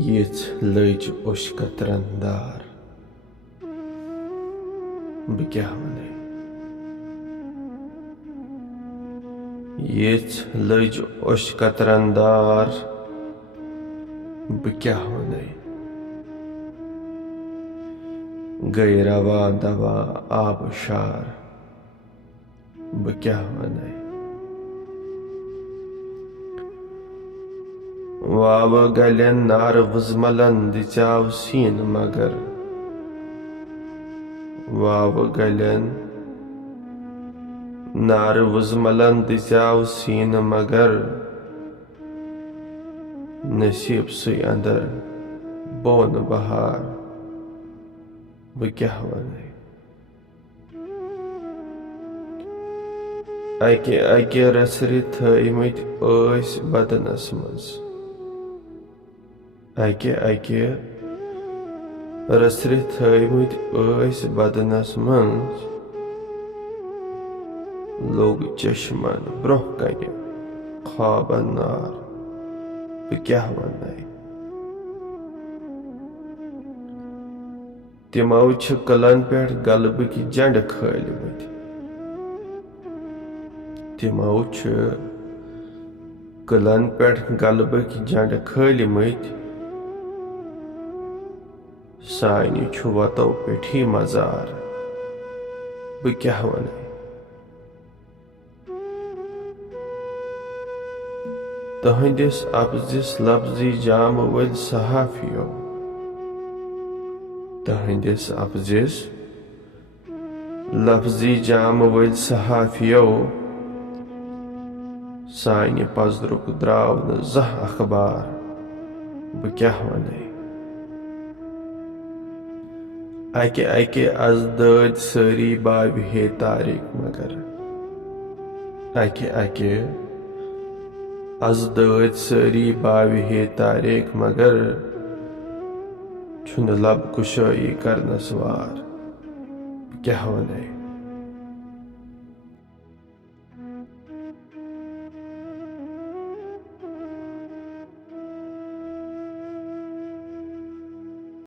یِژھ لٔج اوٚش قطرن دھار بہٕ کیٛاہ وَنَے یِژھ لٔج اوٚش قطرن دھار بہٕ کیٛاہ وَنَے گٔے روا دوا آبہٕ شار بہٕ کیٛاہ وَنَے واوٕ گلین نارٕ وزملن دِژیاو سینہ مگر واوٕ گلین نارٕ وزملن دِژیاو سینہ مگر نصیٖسٕے اندر بوو نہٕ بہار بہٕ کیٛاہ وَنَے اکہِ اکہِ رژھرِ تھٲومٕتۍ ٲسۍ بدنس منٛز اکہِ اکہِ رژھرِ تھٲومٕتۍ ٲسۍ بدنس منٛز لوٚگ چشمن برٛونٛہہ کنہِ خابن نار بہٕ کیٛاہ وَنَے تِمو چھِ قلعن پٮ۪ٹھ غلبٕکۍ جھنڈ کھألمٕتۍ تِمو چھِ قلعن پٮ۪ٹھ غلبٕکۍ جھنڈ کھألمٕتۍ سانہِ چھُ وَتو پیٹھی مزار بہٕ کیٛاہ وَنَے تہندس اپزِس لفظی جامہٕ وٲلۍ صحافِیو تہندس اپزِس لفظی جامہٕ وٲلۍ صحافِیو سانہِ پزرُک درٛاو نہٕ زانٛہہ اخبار بہٕ کیٛاہ وَنَے اکہِ اکہِ از دٲدۍ سٲری باوِ ہے طاریق مگر اکہِ اکہِ از دٲدۍ سٲری باوِ ہے طاریق مگر چھُنہٕ لب کُشٲیی کرنس وار بہٕ کیٛاہ وَنَے